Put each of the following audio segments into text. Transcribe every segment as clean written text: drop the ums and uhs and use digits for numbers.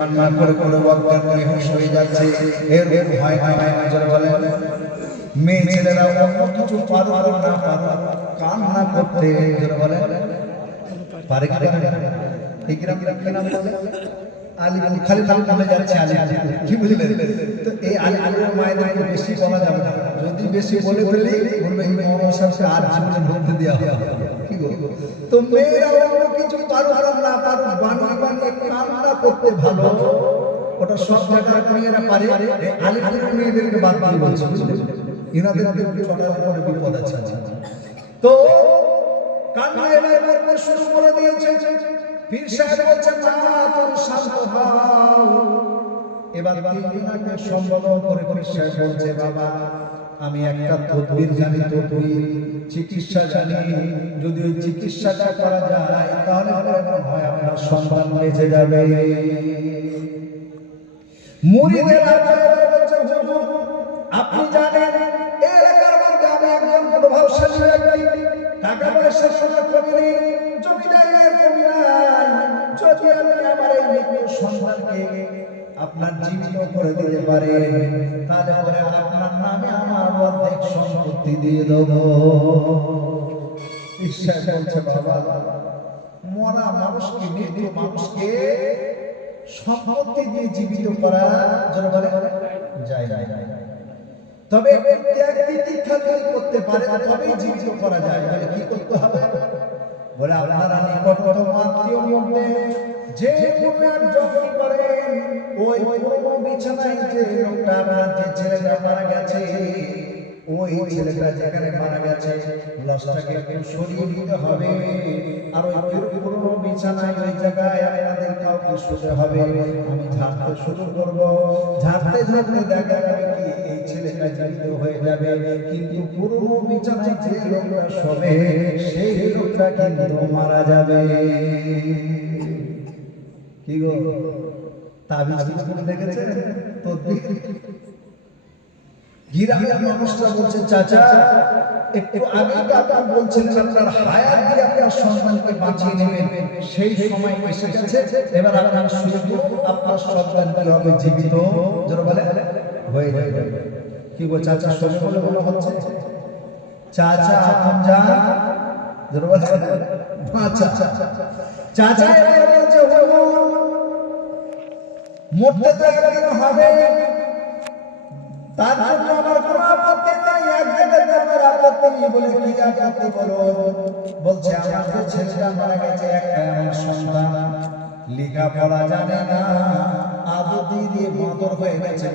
কান্না করে করে অজ্ঞান বেহুশ হয়ে যাচ্ছে। এর ভয় হয় না, যারা বলে মেয়ে ছেলেরা অন্য কিছু পারো না পারো কান্না করতে, যারা বলে পারে কি পারে না? এই গ্রাম কি নাম বলে? আলিপুর, খালি নাম বলে যাচ্ছে আলিপুর, কি বুঝলেন? তো এই আলিপুরের মায়েদেরকে বেশি বলা যাবে না, যদি বেশি বলে ফেলি বলবে এই মৌলানা সাহেবকে আর জীবনে ঢুকতে দেওয়া হবে কি গো। তো মেয়েরা অন্য কিছু পারো না পারো বানিয়ে বানিয়ে কান্না করতে ভালো, ওটা সব জায়গার মেয়েরা পারে। আলিপুরের মেয়েদেরকে বাদ দিয়ে বলছে, বুঝলেন? ইনাদের ছোটার পরে বিপদ আছে। তো কান্না এবার শুরু করে দিয়েছে। পীর সাহেব বলছেন না তুমি শান্ত হও। এবার তিনজনকে সম্বোধন করে পীর সাহেব বলছে বাবা আমি একটা তদবির জানি, তদবির চিকিৎসা জানি, যদি ওই চিকিৎসাটা করা যায় তাহলে মনে হয় আপনার সন্তান বেঁচে যাবে। মুরিদেরা বলছে হুজুর আপনি জানেন এই এলাকার মধ্যে আমি একজন প্রভাবশালী ব্যক্তি, টাকা পয়সার সঙ্গে কমি নেই, জমিদারের কমি নাই, যদি আমি আমার এই মৃত্যু সন্তানকে আপনার জীবিত করে দিতে পারে তাহলে পরে আপনার নামে আমার অর্ধেক সম্পত্তি দিয়ে দেব। ঈশ্বর বলছে বাবা মরা মানুষকে, মৃত মানুষকে সম্পত্তি দিয়ে জীবিত করা যারা বলে যায় না, তবে ত্যাগ তিতিক্ষা যদি করতে পারে তবেই জীবিত করা যায়। বলে কি করতে হবে? বলে আপনারা নিকটতম আত্মীয় মধ্যে যে পুণ্যার যত্ন করেন ওই পুরনো বিছানায় যে লোকটা আপনার যে ছেলেটা মারা গেছে, ওই ছেলেটা যেখানে মারা গেছে লাশটাকে একটু সরিয়ে নিতে হবে, আর ওই পুরনো বিছানায় ওই জায়গায় আপনাদের কাউকে শুতে হবে। আমি ঝাড়তে শুরু করব, ঝাড়তে ঝাড়তে দেখা যাবে কি এই ছেলেটা জীবিত হয়ে যাবে, কিন্তু পুরনো বিছানায় যে লোকটা শোবে সেই লোকটা কিন্তু মারা যাবে। কি গো তাবিজ করে দেখেছেন? তো গ্রামের মানুষরা বলছে চাচা একটু আগে তো আপনি বলছিলেন আপনার হায়াত দিয়ে আপনার সন্তানকে বাঁচিয়ে নেবেন, সেই সময় এসে গেছে, এবার আপনার সুযোগ আপনার সন্তান কি হবে জীবিত যারা বলে হয়ে যাবে। কি গো চাচা সবে বলে মনে হচ্ছে? চাচা আপন যা যারা বলে আচ্ছা চাচা এবার বলছে মরতে তো একদিন হবে, তার জন্য আমার কোনো আপত্তি নাই, এক জায়গাতে আমার আপত্তি নেই। বলে কি আপত্তি বলো? বলছে আমার যে ছেলেটা মারা গেছে একটা আমার সন্তান লেখাপড়া জানে না, আদতি দিয়ে বদর হয়ে গেছে,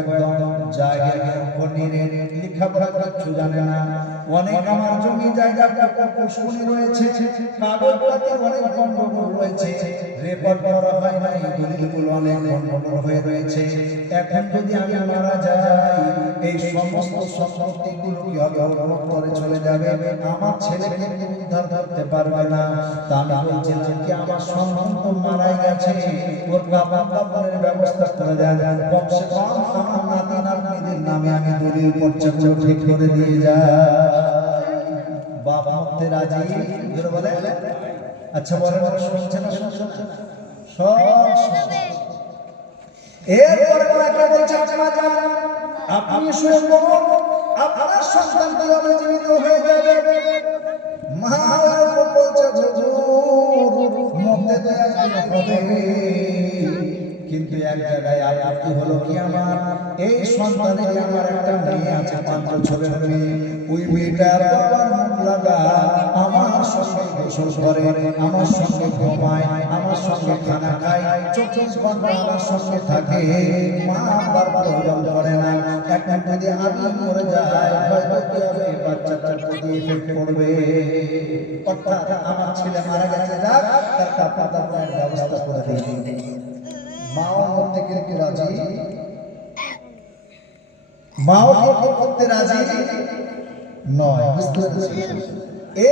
একদম জায়গায় পনিরের লেখাপড়া কিচ্ছু জানে না, অনেক আমার জমি জায়গা পুষ্কুনি রয়েছে, কাগজপত্রের অনেক গন্ডগোল রয়েছে, রেকর্ড করা হয় নাই, দলিলগুলো অনেক গন্ডগোল হয়ে রয়েছে। এখন যদি আমি মারা যাই এই সমস্ত সম্পত্তিগুলো কি হবে? অন্তরে চলে যাবে, আমার ছেলেকে উদ্ধার করতে পারবে না। তা আমি বলছিলাম কি আমার সন্তান তো মারা গেছে, ওর বাবা বাবার ব্যবস্থা করে দেন, কমসে কম আমার নাতি নাতনিদের নামে আমি দলিল পর্চাগুলো ঠিক করে দিয়ে যাই। বাবা হতে রাজি বলে আচ্ছা বলে শুনছে না? সব এরপরে বলছে আপনি শুনে বলুন আপনার সন্তান কিভাবে জীবিত হয়ে যাবে। মা বলছে মরতে তো একদিন হবে, কিন্তু এক জায়গায় আপত্তি হলো কি আমার এই সন্তানের আমার একটা মেয়ে আছে 5 বছরের মেয়ে, ওই মেয়েটার বাবার মুখ লাগা আমার সঙ্গে গোসল করে, আমার সঙ্গে ঘুমায়, আমার সঙ্গে খানা খায়, 24 ঘন্টা আমার সঙ্গে থাকে, মা বাবার প্রয়োজন করে না। এখন যদি আমি মরে যাই হয়তো কি হবে বাচ্চাটার প্রতি এফেক্ট পড়বে, অর্থাৎ আমার ছেলে মারা গেছে যাক তার কাপড় ব্যবস্থা করে দিই। মাও করতে কি রাজি? মাও করতে রাজি নয়, বুঝতে পেরেছেন?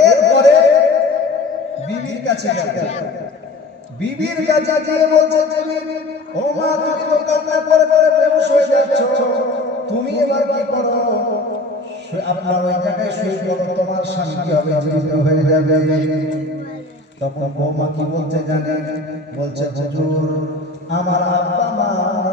এরপরে বিবির কাছে গেলেন, বিবির কাছে গিয়ে বলছে ও মা তুমি তো কান্না করে করে বেহুশ হয়ে যাচ্ছ, তুমি এবার কি করো? আপনার ওই জায়গায় শুয়ে পড়ো, তোমার স্বামী কি হবে জীবিত হয়ে যাবে। তখন বৌমা কি বলছে জানেন? বলছে হুজুর আমার আব্বা মা